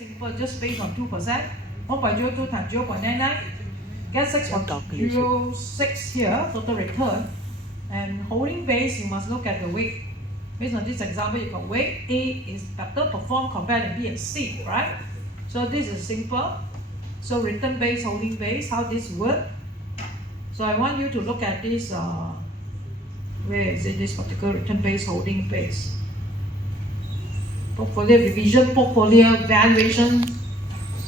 Simple, just based on 2%. 1.02 times 0.99, get 6.06 here, total return. And holding base, you must look at the weight. Based on this example, you got weight A is better perform compared to B and C, right? So this is simple. So return base, holding base, how this work. So I want you to look at this, where is it, this particular return base, holding base. Portfolio revision, portfolio valuation,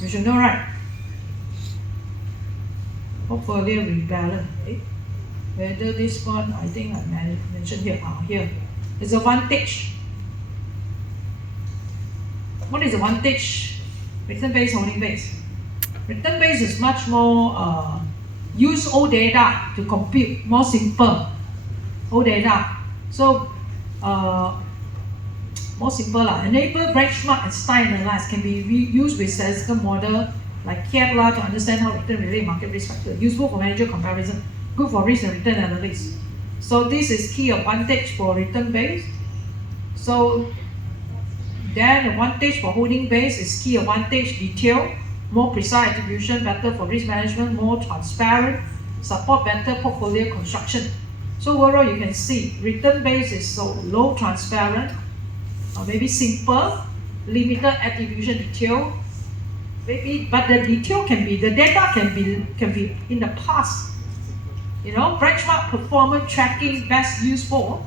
you should know, right? Portfolio rebalance, right? Whether this one, I think I mentioned here, here. It's a vantage. What is a vantage? Return base, holding base. Return base is much more, use old data to compute, more simple. Old data. So, more simple lah. Enable benchmark and style analyze can be used with statistical model like Kepler to understand how return relate market risk factor. Useful for manager comparison. Good for risk and return analysis. So this is key advantage for return base. So then advantage for holding base is key advantage detail, more precise attribution, better for risk management, more transparent, support better portfolio construction. So overall you can see return base is so low transparent, maybe simple, limited attribution detail, maybe, but the detail can be, the data can be in the past. You know, benchmark performance tracking best used for,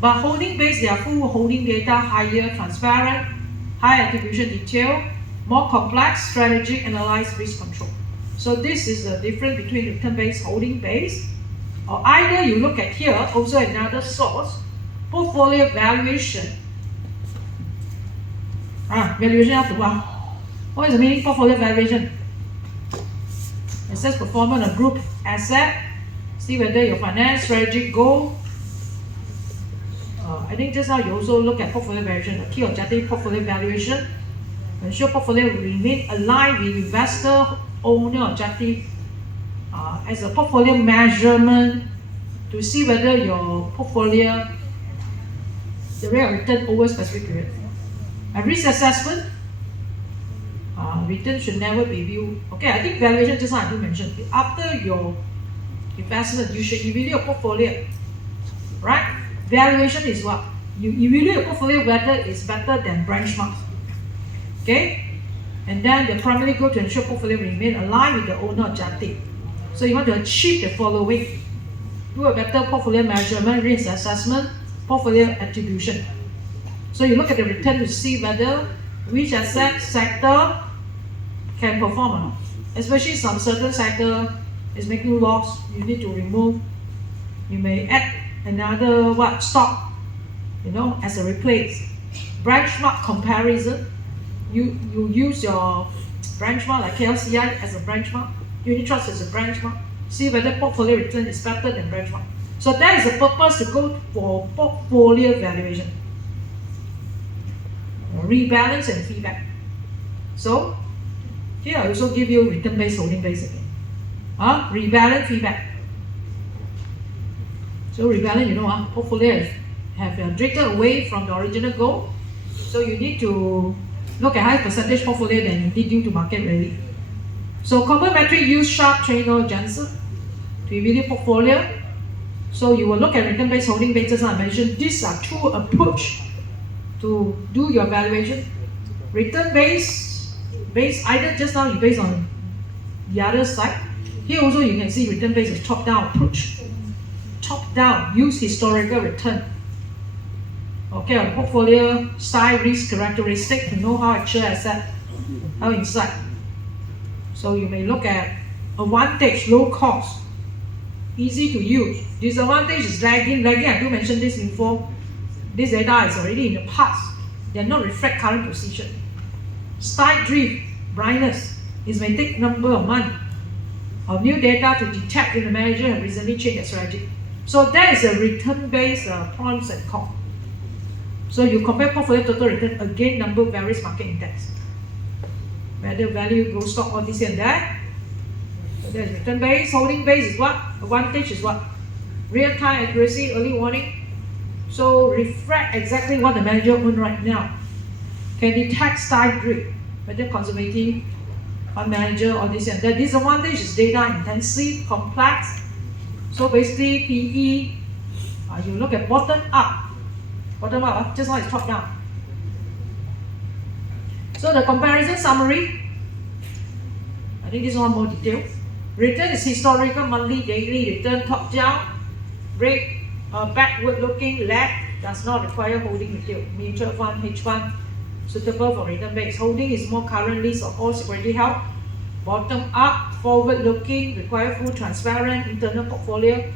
but holding base, they are full holding data, higher transparent, high attribution detail, more complex strategy, analyze risk control. So this is the difference between return base, holding base, or either you look at here, also another source, portfolio valuation. Valuation up to one. What is the meaning of portfolio valuation? Assess performance of group asset, see whether your finance strategy goal. I think just now you also look at portfolio valuation, the key objective portfolio valuation. Ensure portfolio will remain aligned with investor owner objective as a portfolio measurement to see whether your portfolio, the rate of return over specific period. A risk assessment, return should never be viewed. Okay, I think valuation just now I do mention. After your investment, you should evaluate your portfolio, right? Valuation is what? You evaluate your portfolio whether it's better than benchmark. Okay? And then the primary goal to ensure portfolio remain aligned with the owner objective. So you want to achieve the following. Do a better portfolio measurement, risk assessment, portfolio attribution. So you look at the return to see whether which asset sector can perform or not. Especially some certain sector is making loss, you need to remove. You may add another stock, as a replace. Benchmark comparison. You use your benchmark like KLCI as a benchmark, unit trust as a benchmark. See whether portfolio return is better than benchmark. So that is the purpose to go for portfolio valuation. Rebalance and feedback. So here I also give you return base, holding base again. Rebalance, feedback. So rebalance, portfolio have drifted away from the original goal. So you need to look at high percentage portfolio than you did due to market rally. So common metric use Sharpe, Treynor, Janssen to evaluate portfolio. So you will look at return base, holding base, as I mentioned. These are two approach to do your valuation. Return base, either just now you base on the other side. Here also you can see return base is top-down approach. Top-down, use historical return. Okay, a portfolio style, risk characteristic to know how actual asset, how inside. So you may look at advantage, low cost, easy to use. Disadvantage is lagging. I do mention this before. This data is already in the past. They are not reflect current position. Style drift, brightness. It may take number of months of new data to detect if the manager has recently changed their strategy. So that is a return-based pros and cons. So you compare portfolio total return against number of various market index. Whether value, growth stock, all this and that. So that is return base. Holding base is what? Advantage is what? Real-time accuracy, early warning. So reflect exactly what the manager owns right now. Can detect style drift. whether conservative, fund manager, all this and that. Disadvantage is data intensive, complex. So basically, PE, you look at bottom up, just now it's top down. So the comparison summary, I think this one more detailed. Return is historical, monthly, daily return, top down, rate, backward looking, left, does not require holding retail, mutual fund, hedge fund, suitable for return base. Holding is more current list of all security held. Bottom up, forward looking, require full transparent internal portfolio.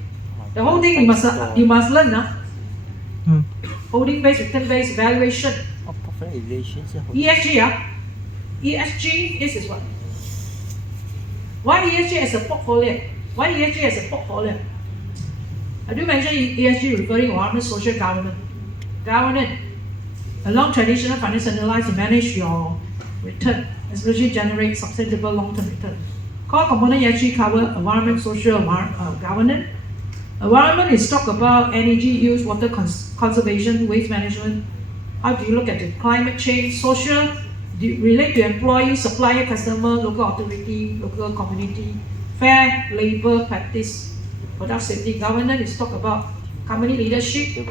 The whole thing you must learn now. Holding base, return base, valuation. ESG, ESG, this is what? Why ESG as a portfolio? Why ESG as a portfolio? I do mention ESG referring to environment, social, governance. Along traditional finance analyze to manage your return, especially generate sustainable long-term return. Core component ESG cover environment, social, governance. Environment is talk about energy use, water conservation, waste management. How do you look at the climate change? Social, relate to employee, supplier, customer, local authority, local community. Fair labor practice, product safety. Governance is talk about company leadership,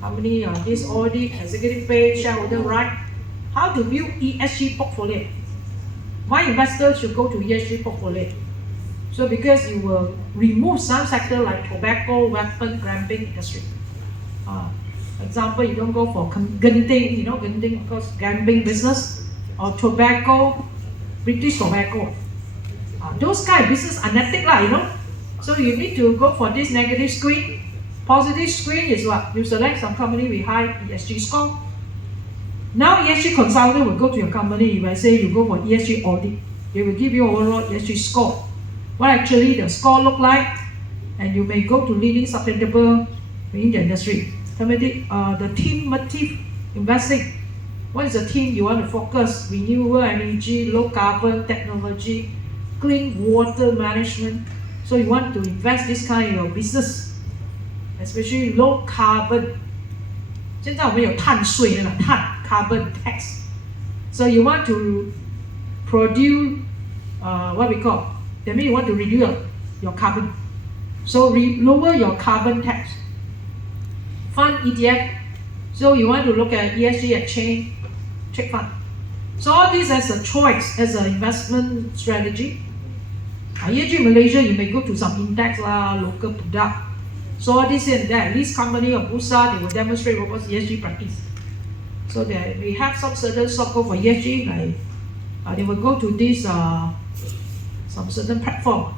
company this audit, executive pay, shareholder right. How to build ESG portfolio? Why investors should go to ESG portfolio? So because you will remove some sector like tobacco, weapon, gambling industry. Example, you don't go for Genting, Genting because gambling business, or tobacco, British tobacco. Those kind of business unethical, So you need to go for this negative screen. Positive screen is what? You select some company with high ESG score. Now ESG consultant will go to your company. If I say you go for ESG audit, they will give you overall ESG score. What actually the score look like, and you may go to leading sustainable in the industry. The team motive investing. What is the team you want to focus? Renewable energy, low carbon technology, clean water management. So you want to invest this kind of business, especially low carbon. 现在我们有碳税的碳 carbon tax. So you want to produce what we call, that means you want to reduce your carbon. So lower your carbon tax. Fund ETF. So you want to look at ESG exchange, check fund. So all this as a choice, as an investment strategy. ESG in Malaysia, you may go to some index local product. So all this and that, this company of Bursa, they will demonstrate what was ESG practice. So that we have some certain software for ESG, like they will go to this some certain platform,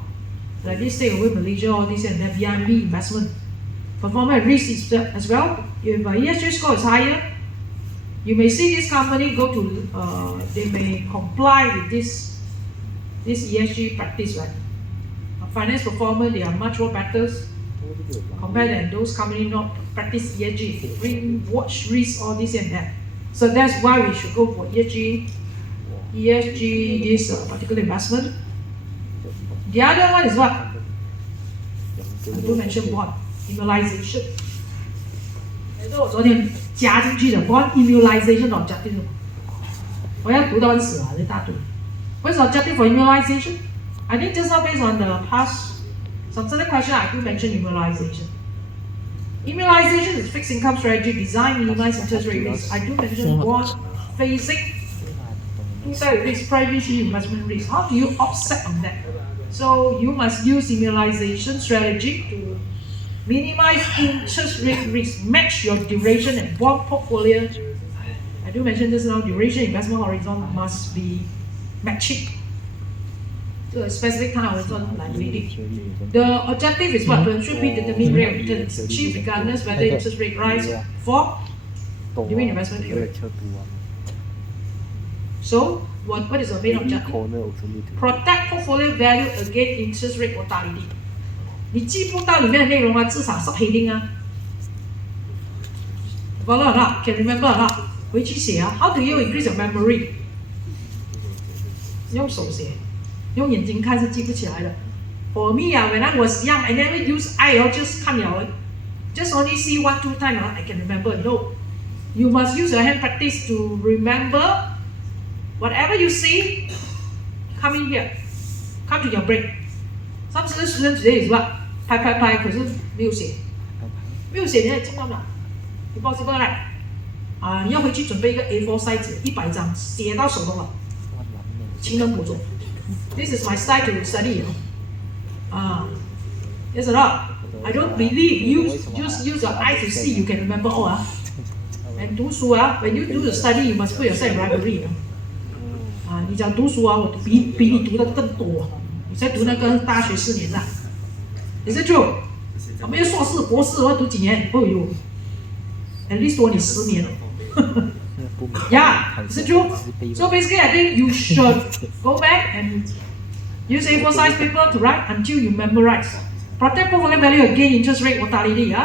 like this Stay Away Malaysia, all this and that, VIB investment. Performance risk is as well. If ESG score is higher, you may see this company go to, they may comply with this ESG practice, right? Finance performance, they are much more better compared than those companies not practice ESG, bring watch risk, all this and that. So that's why we should go for ESG this particular investment. The other one is what? I do mention bond immunization. 我昨天加进去的 bond immunization objective， 我要读到很死这大堆。What's the objective for immunization? I think just now based on the past, some certain question I do mention immunization. Immunization is fixed income strategy designed to minimize interest rate risk. I do mention bond phasing, two-side risk, privacy, investment risk. How do you offset on that? So you must use immunization strategy to minimize interest rate risk, match your duration and bond portfolio. I do mention this now, duration investment horizon must be matching to a specific time horizon like reading. The objective is what? To ensure predetermined rate of return is achieved regardless whether interest rate rise or fall during investment period. So what is the main objective? Protect portfolio value against interest rate volatility. 你记不到里面的内容至少是heading Follow or not? Can remember or not? 回去写How do you increase your memory? 用手写，用眼睛看是记不起来的。For me when I was young, I never use eye just 看了just only see 1-2 times I can remember. No, you must use your hand practice to remember Whatever you see, come in here, come to your brain. Some students today is what? 拍，可是没有写，没有写你还听到吗 ？Impossible right？ 你要回去准备一个 A4 size 100张，写到手痛了，勤能补拙。This is my style to study. Yes or not? I don't believe you just use your eyes to see. You can remember all. And 读书when you do the study, you must put yourself in library. 你讲读书我比你读的更多。你在读那个大学4年Is it true? 我们要硕士、博士，我要读几年？哦哟 ，at least 多你10年。Yeah, is it true? So basically, I think you should go back and use A4 size paper to write until you memorize. Protect portfolio value again, interest rate mortality.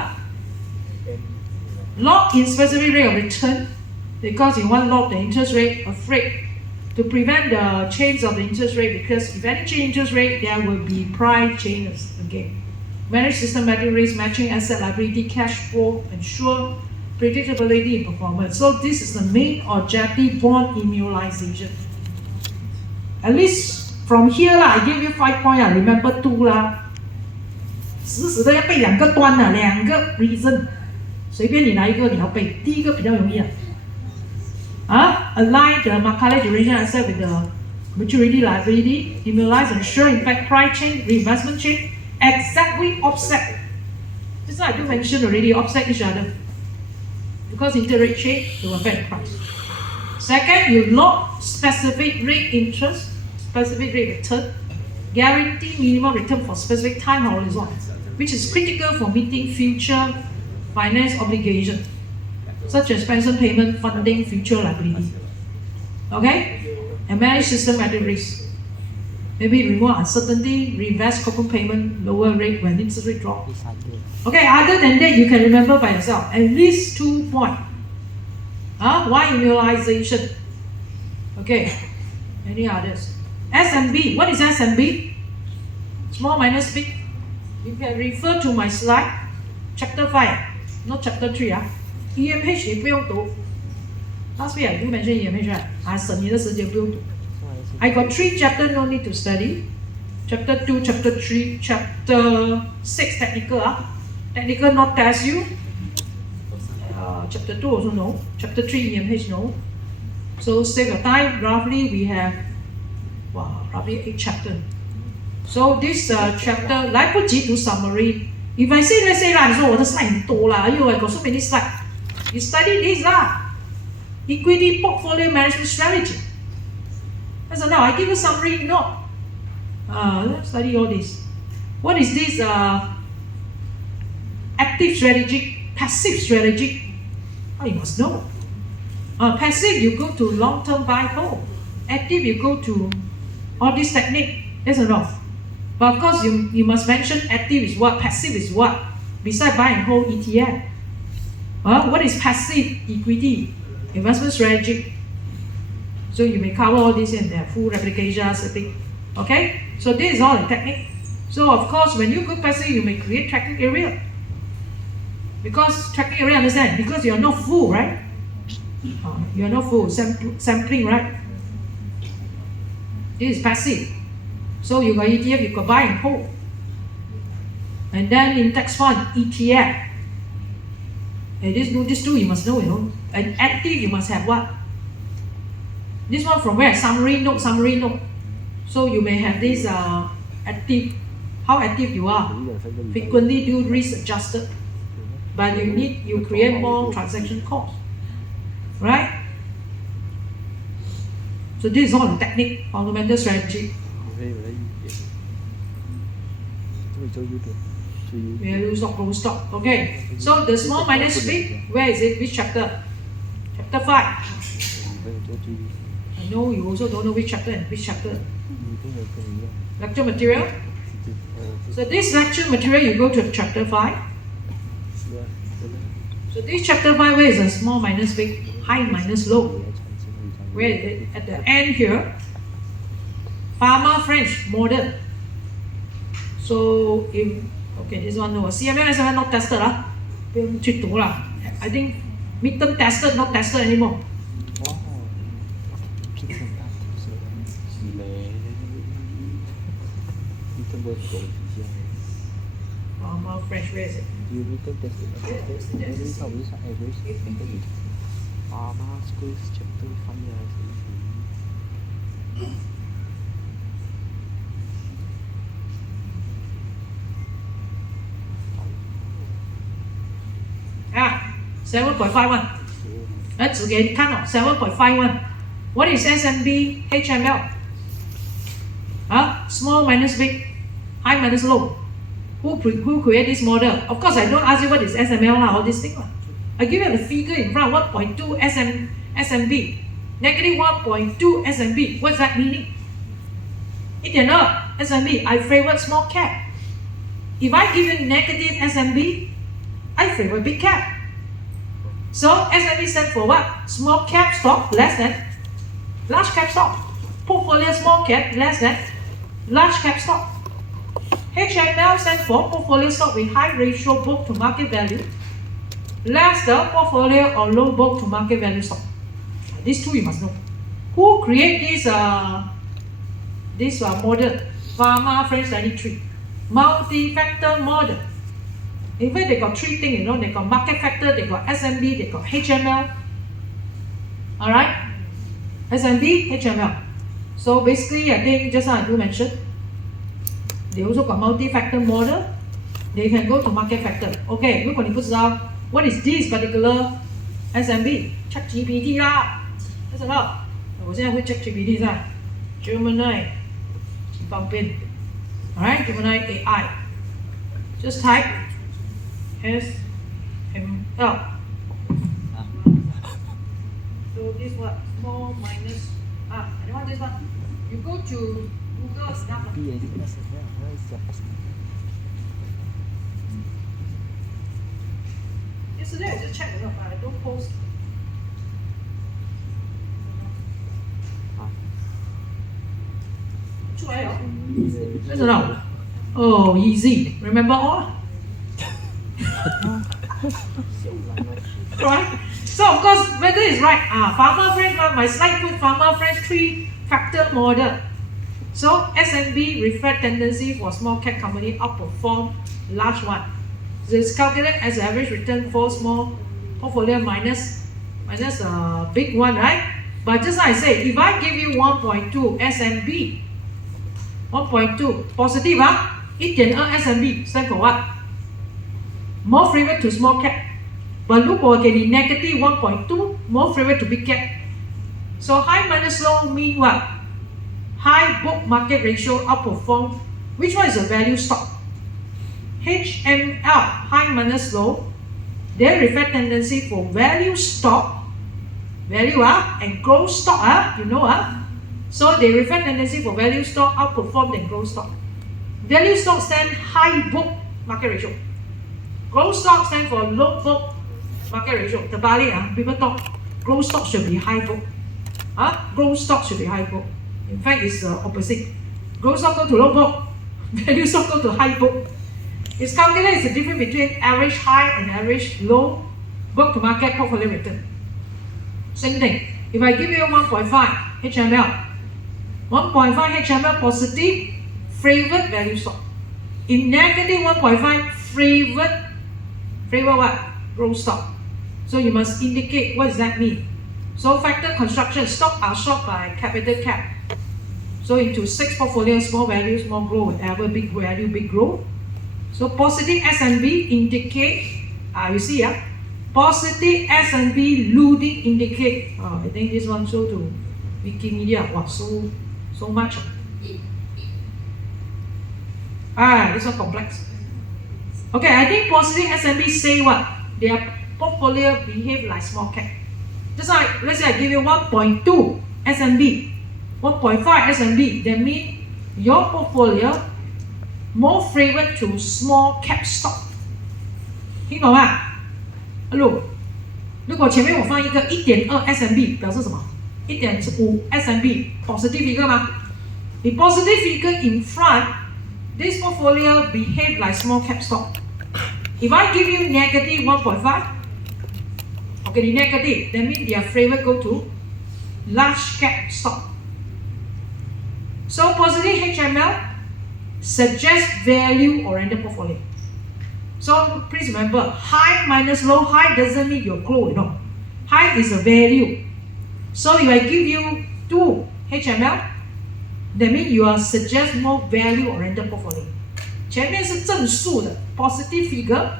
Lock in specific rate of return because you want lock the interest rate afraid to prevent the change of the interest rate because if any change interest rate, there will be price changes again. Manage systematic risk, matching asset liability, cash flow, ensure predictability in performance. So this is the main objective bond immunization. At least from here I give you 5 points. Remember 2死死的要背2个端2个 reason， 随便你哪一个你要背。第一个比较容易align the Macaulay duration asset with the maturity liability, immunize, ensure in fact price change, reinvestment change, exactly offset. This one I do mention already, offset each other. Because interest rate change, it will affect price. Second, you lock specific rate interest, specific rate return, guarantee minimum return for specific time horizon, which is critical for meeting future finance obligations, such as pension payment, funding, future liability. Okay? And manage systematic risk. Maybe remove uncertainty, reinvest coupon payment, lower rate when interest rate drop. Okay, other than that, you can remember by yourself. At least 2 points. Why immunization? Okay. Any others? SMB. What is SMB? Small minus big. You can refer to my slide. Chapter 5. Not chapter 3. EMH 你不用读。Last week I do mention EMH, right? 省你的时间不用读。I got 3 chapters no need to study. Chapter 2, Chapter 3, Chapter 6 technical. Technical not test you. Chapter 2 also no. Chapter 3 EMH no. So save your time. Roughly we have roughly 8 chapters. So this chapter 来不及读 summary. If I say let's say 你说我的 slide 很多啦，I got so many slides. You study this Equity portfolio management strategy. So now I give you summary. No. Study all this. What is this? Active strategy, passive strategy. You must know. Passive, you go to long-term buy hold. Active, you go to all this technique. Yes or no? But of course, you must mention active is what, passive is what. Besides buy and hold ETF. What is passive equity? Investment strategy. So you may cover all this in their full replication setting. Okay? So this is all the technique. So of course, when you go passive, you may create tracking area. Because tracking area, understand? Because you are not full, right? You are not full sampling, right? This is passive. So you got ETF, you got buy and hold. And then index fund, ETF. And this two you must know, And active, you must have what? This one from where? Summary note. So you may have this active. How active you are? Frequently do risk adjusted. But you create more transaction costs. Right? So this is all the technique, fundamental strategy. Value stock, growth stock. Okay. So the small minus big, where is it? Which chapter? Chapter 5. I know you also don't know which chapter and which chapter. Lecture material. So this lecture material, you go to chapter 5. So this chapter 5, where is the small minus big, high minus low? Where is it? At the end here. Farmer French model. So this one no. CML SML not tested I think midterm tested, not tested anymore. Farmer Fresh, where is it? You written test average average Farmer Schools chapter 5 7.51. 来指给你看哦 7.51. What is SMB HML? Small minus big, high minus low. Who create this model? Of course, I don't ask you what is SML lah, all this thing lah. I give you the figure in front, 1.2 SMB, negative 1.2 SMB. What's that meaning? 1.2 SMB, I favor small cap. If I give you negative SMB, I favor big cap. So SMB stands for what? Small cap stock less than large cap stock. Portfolio small cap less than large cap stock. HML stands for portfolio stock with high ratio book to market value less the portfolio or low book to market value stock. These two you must know. Who create this model? Pharma Friends 93. Multi-factor model. In fact, they got three things, they got market factor, they got SMB, they got HML. Alright? SMB, HML. So basically, I think just now I do mention, they also got multi-factor model. They can go to market factor. Okay, 如果你不知道 what is this particular SMB? Check GPT 啦，为什么？我现在会 check GPT 是吧 ？Gemini 挺方便。Alright, Gemini AI. Just type SML. So this what? Small minus I don't want this one. You go to Google stuff. Yesterday I just checked it out, but I don't post. Oh, easy. Remember all? Right? So of course, whether it's right, Farmer Friends, my slide put Farmer Friends 3-factor model. So SMB reflect tendency for small cap company outperform large one. So it's calculated as average return for small portfolio minus big one, right? But just like I said, if I give you 1.2 SMB, 1.2 positive, 1.2 SMB stand for what? More favor to small cap. But look for again in negative 1.2, more favor to big cap. So high minus low mean what? High book market ratio outperform. Which one is a value stock? HML, high minus low. They reflect tendency for value stock, value and growth stock, So they reflect tendency for value stock outperform than growth stock. Value stock stand high book market ratio. Growth stock stand for low book market ratio. Terbalik, people talk growth stock should be high book. Growth stock should be high book. In fact, it's the opposite. Growth stock go to low book, value stock go to high book. It's calculated the difference between average high and average low book to market portfolio return. Same thing. If I give you 1.5 HML, 1.5 HML positive, favored value stock. In negative 1.5, favor what? Growth stock. So you must indicate what does that mean. So factor construction, stock are short by capital cap. So into 6 portfolios, small value, small growth, whatever, big value, big growth. So positive SMB indicate, you see, positive SMB leading indicate. I think this one show to Wikimedia. Wow, so much. This one complex. Okay, I think positive SMB say what? Their portfolio behave like small cap. Just like, let's say I give you 1.2 SMB, 1.5 SMB, that means your portfolio more favored to small cap stock. 听懂吗？如果前面我放一个 1.2 SMB 表示什么？ 1.5 SMB positive figure 吗？你 positive figure in front, this portfolio behave like small cap stock. If I give you negative 1.5, okay, the negative, that means their favor go to large cap stock. So positive HML, suggest value-oriented portfolio. So please remember, high minus low, high doesn't mean you're low, High is a value. So if I give you 2 HML, that means you are suggest more value-oriented portfolio. 前面是正数的 positive figure.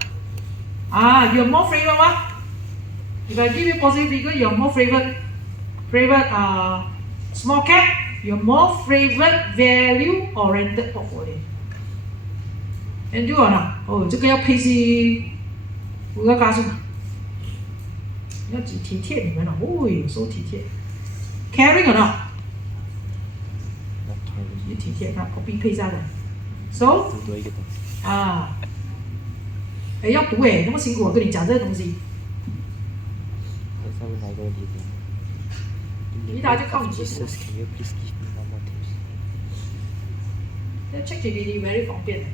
You're more favorite what? If I give you positive figure, you're more favorite small cap, you're more favorite value-oriented portfolio. And do or not? 这个要配息5个加数，要几体贴你们了，有时候体贴 ，caring or not？ 你体贴它 ，copy 配下来 ，so 多一个东西要读那么辛苦，我跟你讲这个东西，再问哪一个问题？一答就靠你自己。 Jesus, can you please give me one more tips? 那 ChatGPT very 方便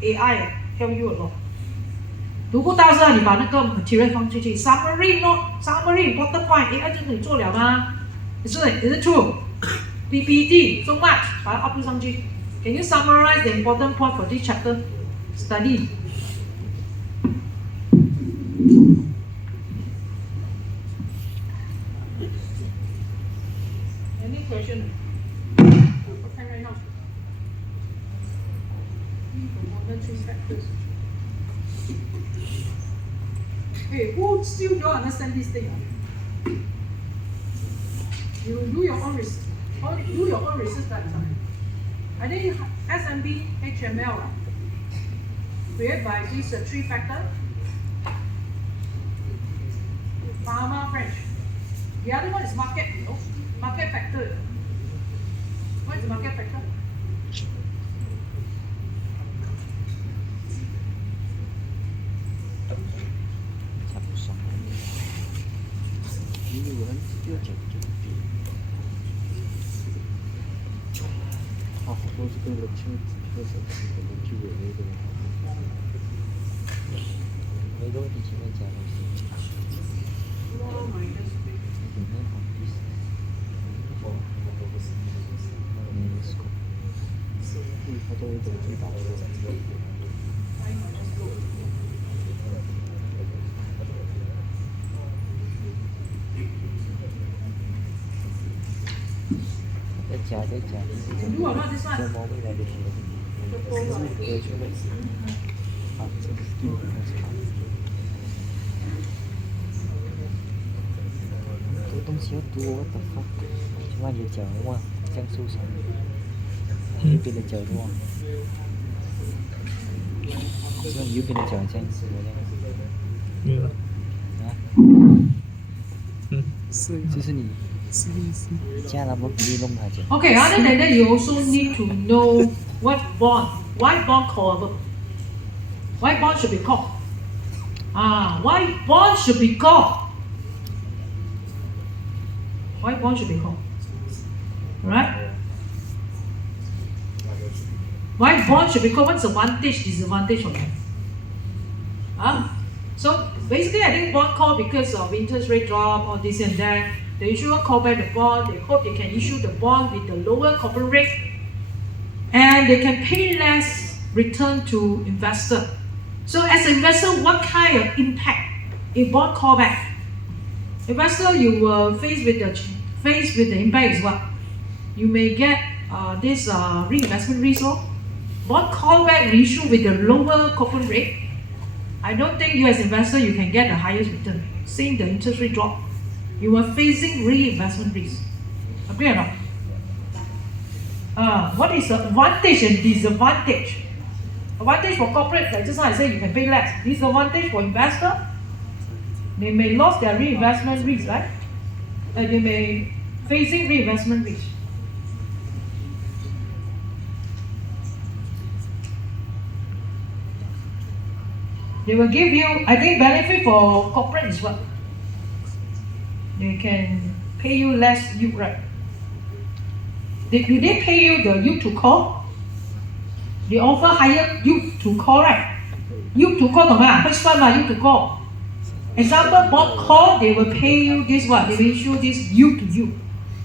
AI help you a lot。读不到是你把那个 material 放进去 ，summary important point，AI 就可以做了吗？Is it true? PPT so much， 把它 upload 上去。Can you summarize the important point for this chapter study? Any question? Hey, who still don't understand this thing? You do your own research. Do your own research that time. I think SMB HML created by these 3 factors. Pharma French. The other one is market, market factor. What is the market factor? Do or not this one? Cái 东西要多 what the fuck？ 千万别讲哇，这样受伤。右边的角度啊，这样右边的角这样子的样子。就是你加了我比你弄它讲。Okay, other than that, you also need to know what bond, why bond callable. Why bond should be called? Why bond should be called? Why bond should be called? Alright? Why bond should be called? What's the advantage, disadvantage of it? So basically, I think bond call because of interest rate drop or this and that. The issuer call back the bond. They hope they can issue the bond with the lower corporate rate, and they can pay less return to investor. So as an investor, what kind of impact a bond callback? Investor, you will face with the impact is what? You may get this reinvestment risk. Bond callback reissue with the lower corporate rate. I don't think you as investor you can get the highest return. Seeing the interest rate drop, you are facing reinvestment risk. Agree or not? What is the advantage and disadvantage? Advantage for corporate, like just now I say you can pay less. Disadvantage for investor, they may lose their reinvestment risk, right? They may facing reinvestment risk. They will give you, I think benefit for corporate is what? They can pay you less yield, right? Do they pay you the yield to call? They offer higher yield to call, right? Yield to call 懂吗？会算吗 yield to call? Example, bond call, they will pay you this what? They will issue this yield to yield.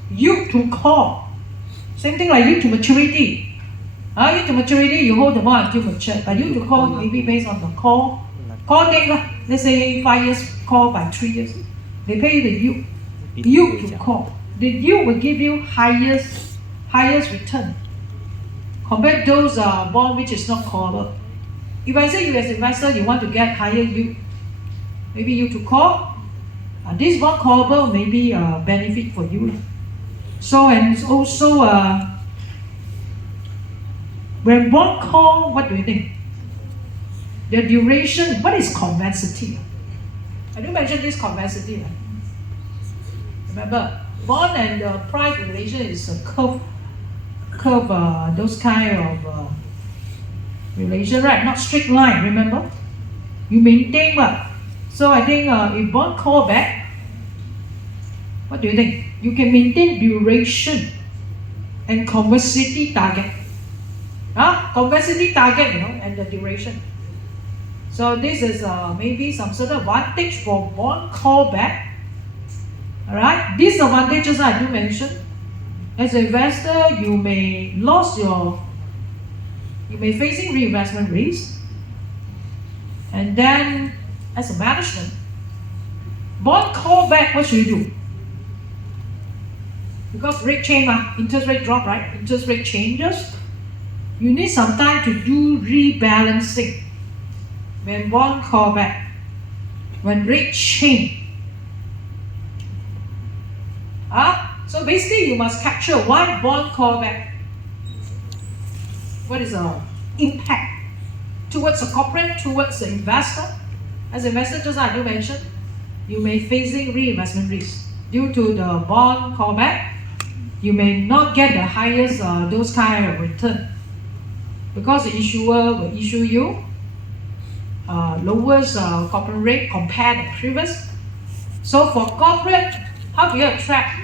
Yield to call. Same thing like yield to maturity. Yield to maturity, you hold the bond until mature. But yield to call, maybe based on the call date, let's say 5 years, call by 3 years. They pay you the yield to call. The yield will give you highest return compared to those bond which is not callable. If I say you as an investor, you want to get higher yield, maybe yield to call, this bond callable may be a benefit for you. So, and also, when bond call, what do you think? The duration, what is convexity? I do mention this convexity. Remember, bond and the price relation is a curve, those kind of relation, right? Not straight line, remember? You maintain what? So I think if bond call back, what do you think? You can maintain duration and convexity target. Convexity target, and the duration. So this is maybe some sort of advantage for bond callback. Alright, disadvantages I do mention. As an investor, you may facing reinvestment risk. And then as a management, bond callback, what should you do? Because rate change, interest rate drop, right? Interest rate changes. You need some time to do rebalancing. When bond callback, when rate change. So basically you must capture one bond callback. What is the impact towards the corporate, towards the investor? As an investor, just like I do mention, you may facing reinvestment risk. Due to the bond callback, you may not get the highest those kind of return. Because the issuer will issue you lowest corporate rate compared to previous. So for corporate, how do you attract?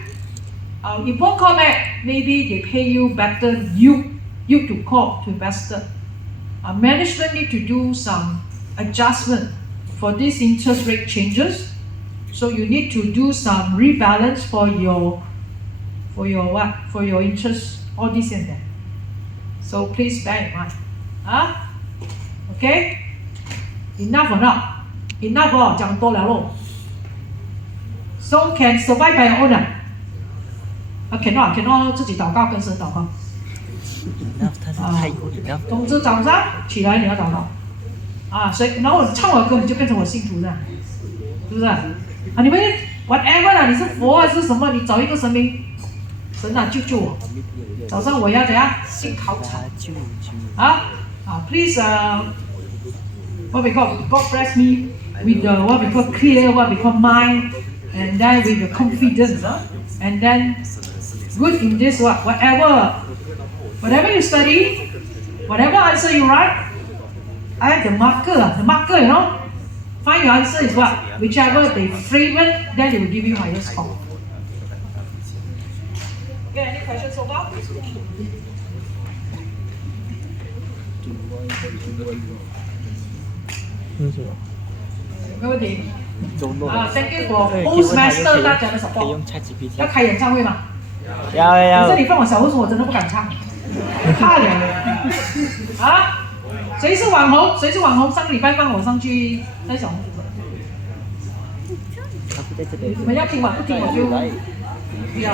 If bond callback, maybe they pay you better yield to call to investor. Management need to do some adjustment for these interest rate changes. So you need to do some rebalance for your what? For your interest, all this and that. So please bear in mind. Okay? Enough or not? Enough 讲多了咯。So can survive by your own cannot 自己祷告跟神祷告。总之早上起来你要祷告。然后唱我的歌你就变成我信徒的，是不是？你们 whatever 你是佛还是什么，你找一个神明，神救我。早上我要怎样？信考场。Please what we call God bless me with the what we call clear, what we call mind, and then with the confidence, and then good in this whatever you study, whatever answer you write, I have the marker, find your answer is what? Whichever they favorite, then they will give you higher score. Okay, any questions so far? 没问题。Thank you for Postmaster 大家的 support。要开演唱会吗？要。可是你放我小红书，我真的不敢唱，怕了。谁是网红？谁是网红？上个礼拜放我上去在小红书。你们要听吗？不听我就不要。